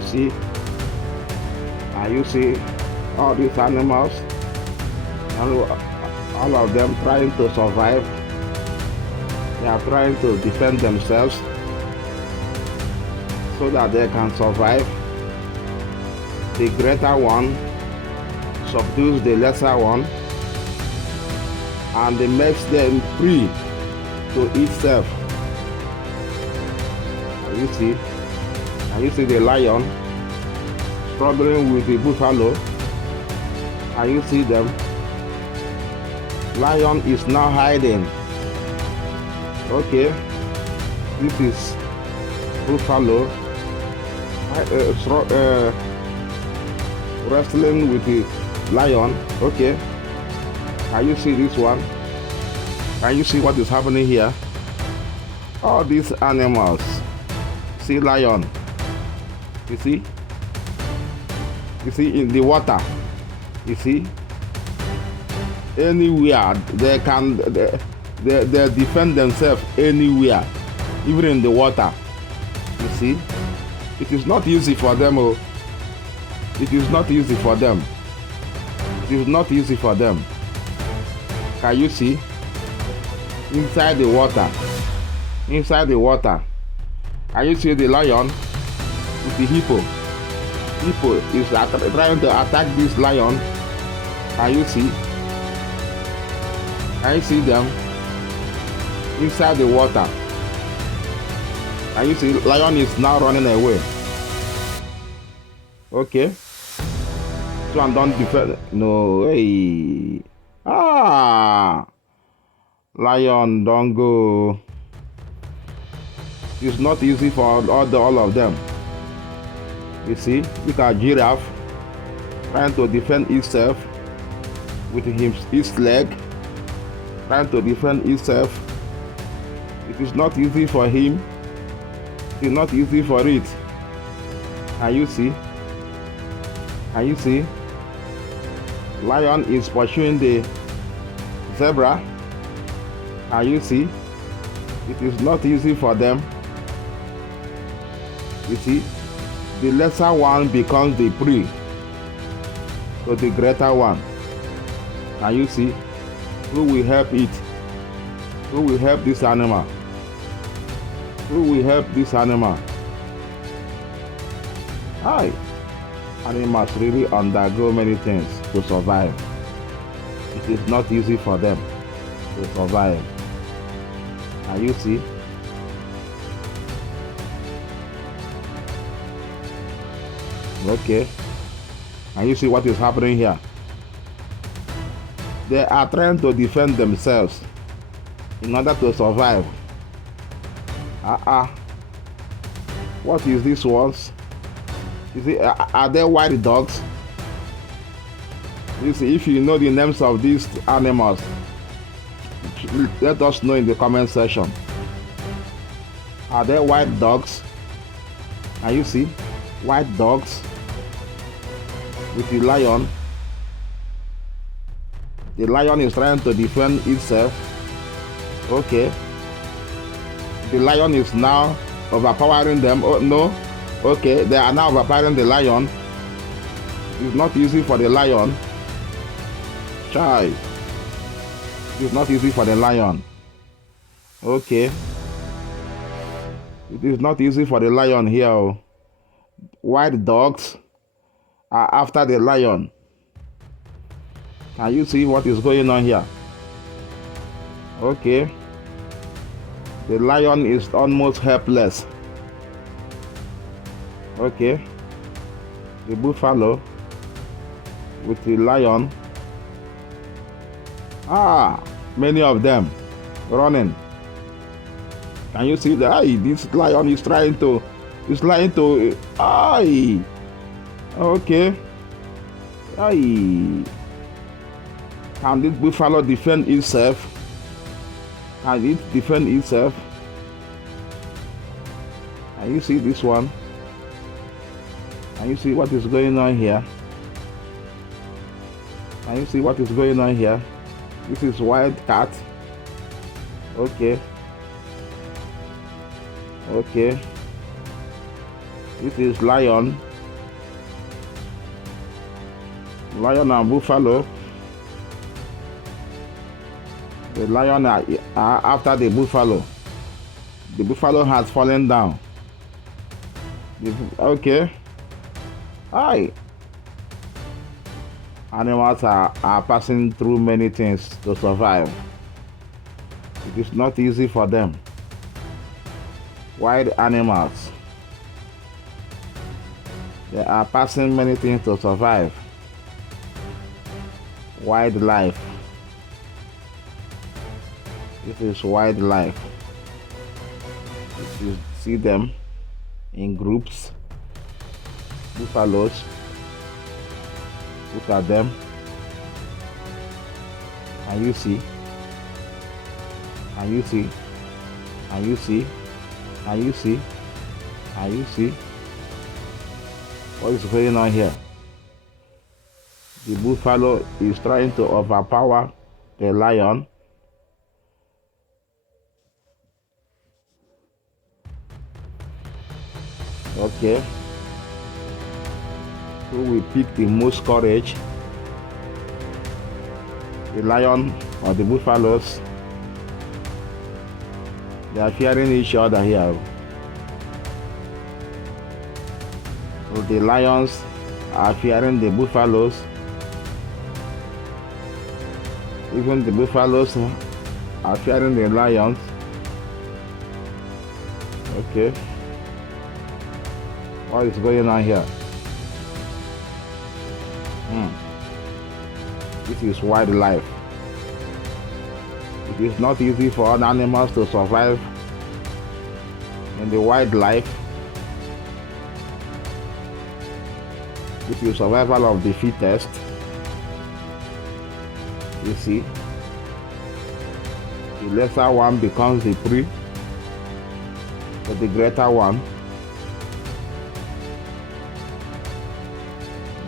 you see? Can you see all these animals? All of them trying to survive. They are trying to defend themselves so that they can survive. The greater one subdues the lesser one, and it makes them free to itself. Can you see? Can you see the lion struggling with the buffalo? Can you see them? Lion is now hiding. Okay, this is buffalo wrestling with the lion. Okay, can you see this one? Can you see what is happening here? All these animals. See lion. You see? You see in the water. You see? Anywhere they can they defend themselves anywhere, even in the water. You see? It is not easy for them. Oh. It is not easy for them. It is not easy for them. Can you see? Inside the water. Inside the water. Can you see the lion with the hippo? Hippo is trying to attack this lion. Can you see? Can you see them? Inside the water. Can you see? Lion is now running away. Okay. So I'm done defend. No, hey. Lion, don't go. It's not easy for all of them. You see, look at giraffe trying to defend itself with its leg, trying to defend itself. It is not easy for him. It is not easy for it. Can you see? Can you see? Lion is pursuing the zebra. Can you see? It is not easy for them. You see? The lesser one becomes the prey to the greater one. Can you see? Who will help it? Who will help this animal? Who will help this animal? Hi. Animals really undergo many things to survive. It is not easy for them to survive. Can you see? Okay. Can you see what is happening here? They are trying to defend themselves in order to survive. What is this ones? You see, are they white dogs? You see, if you know the names of these animals, let us know in the comment section. Are they white dogs? Can you see? White dogs with the lion. The lion is trying to defend itself. Okay. The lion is now overpowering them. Oh no. Okay, they are now overpowering the lion. It's not easy for the lion. Chai. It's not easy for the lion. Okay. It is not easy for the lion here. White dogs are after the lion. Can you see what is going on here? Okay. The lion is almost helpless. Okay. The buffalo with the lion. Many of them running. Can you see that? This lion is trying to. Okay. Can this buffalo defend itself? Can it defend itself? Can you see this one? Can you see what is going on here? Can you see what is going on here? This is wild cat. Okay. Okay. This is lion. Lion and buffalo. The lion are after the buffalo. The buffalo has fallen down. Okay. Hi. Animals are passing through many things to survive. It is not easy for them. Wild animals, they are passing many things to survive. Wildlife. This is wildlife. You see them in groups. Buffaloes. Look at them. Can you see? Can you see? Can you see? Can you see? Can you see? What is going on here? The buffalo is trying to overpower the lion. Okay. Who will pick the most courage? The lion or the buffaloes? They are fearing each other here. So the lions are fearing the buffaloes. Even the buffaloes are fearing the lions. Okay. What is going on here? This is wildlife. It is not easy for other animals to survive in the wildlife. This is survival of the fittest. You see, the lesser one becomes the prey, but the greater one,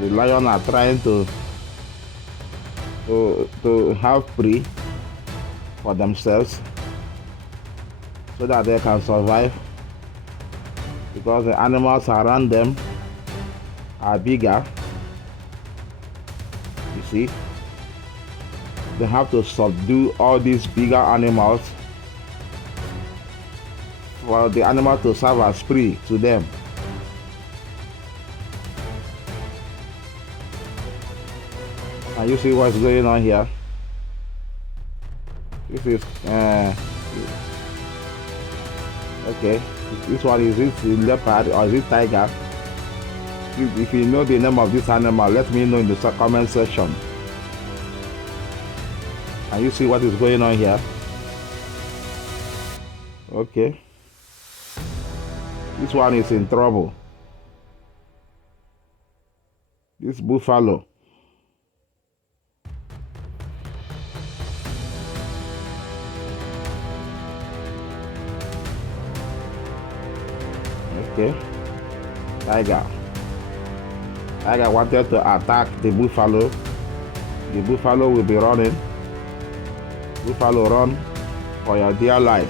the lion are trying to have prey for themselves so that they can survive, because the animals around them are bigger. You see, they have to subdue all these bigger animals for the animal to serve as prey to them. Can you see what's going on here? This is okay. This one, is it leopard or is it tiger? If you know the name of this animal, let me know in the comment section. Can you see what is going on here? Okay. This one is in trouble. This buffalo. Okay. Tiger wanted to attack the buffalo. The buffalo will be running. Buffalo, run for your dear life.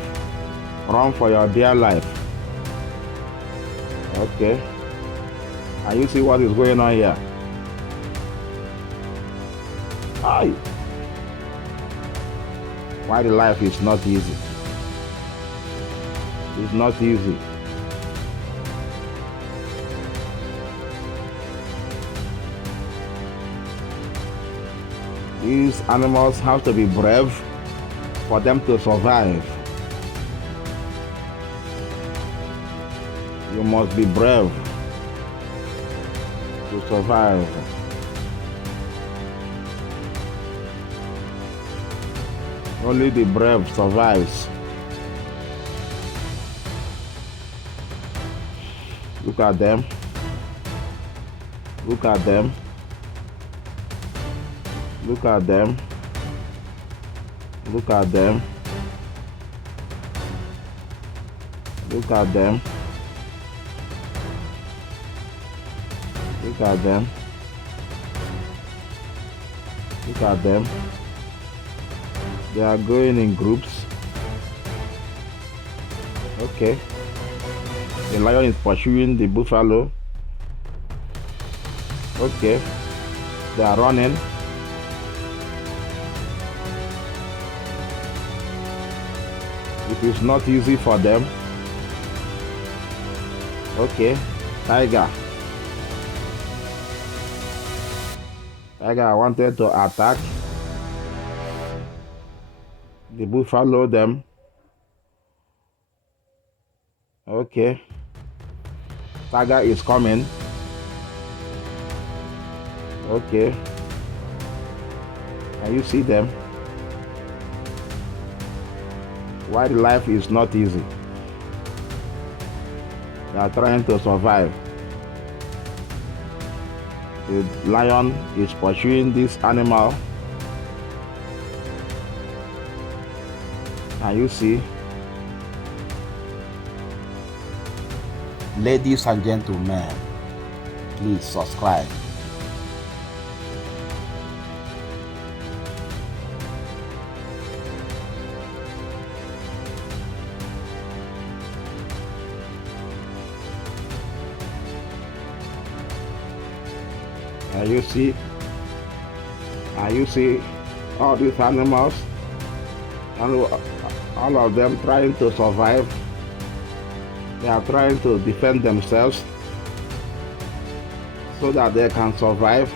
Run for your dear life. Okay. Can you see what is going on here? Hi. Wildlife is not easy. It's not easy. These animals have to be brave for them to survive. You must be brave to survive. Only the brave survives. Look at them. Look at them. Look at them. Look at them. Look at them. Look at them. Look at them. They are going in groups. Okay. The lion is pursuing the buffalo. Okay. They are running. It is not easy for them. Okay, tiger. Tiger wanted to attack the buffalo them. Okay. Tiger is coming. Okay. Can you see them? Wildlife is not easy. They are trying to survive. The lion is pursuing this animal. Can you see? Ladies and gentlemen, please subscribe. You see all these animals, and all of them trying to survive. They are trying to defend themselves so that they can survive.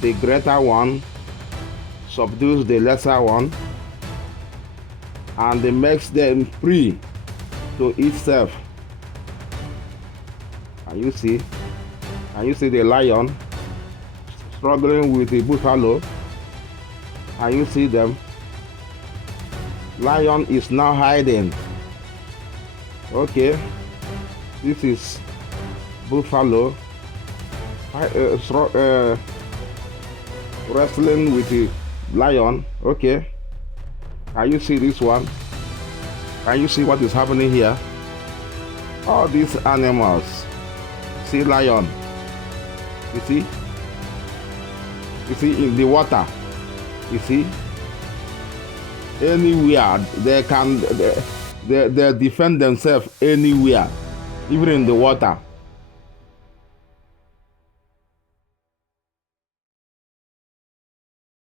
The greater one subdues the lesser one, and it makes them free to itself. Can you see? Can you see the lion struggling with the buffalo? Can you see them? Lion is now hiding. Okay, this is buffalo wrestling with the lion. Okay, can you see this one? Can you see what is happening here? All these animals. See lion. You see? You see in the water. You see? Anywhere they can, they defend themselves anywhere, even in the water.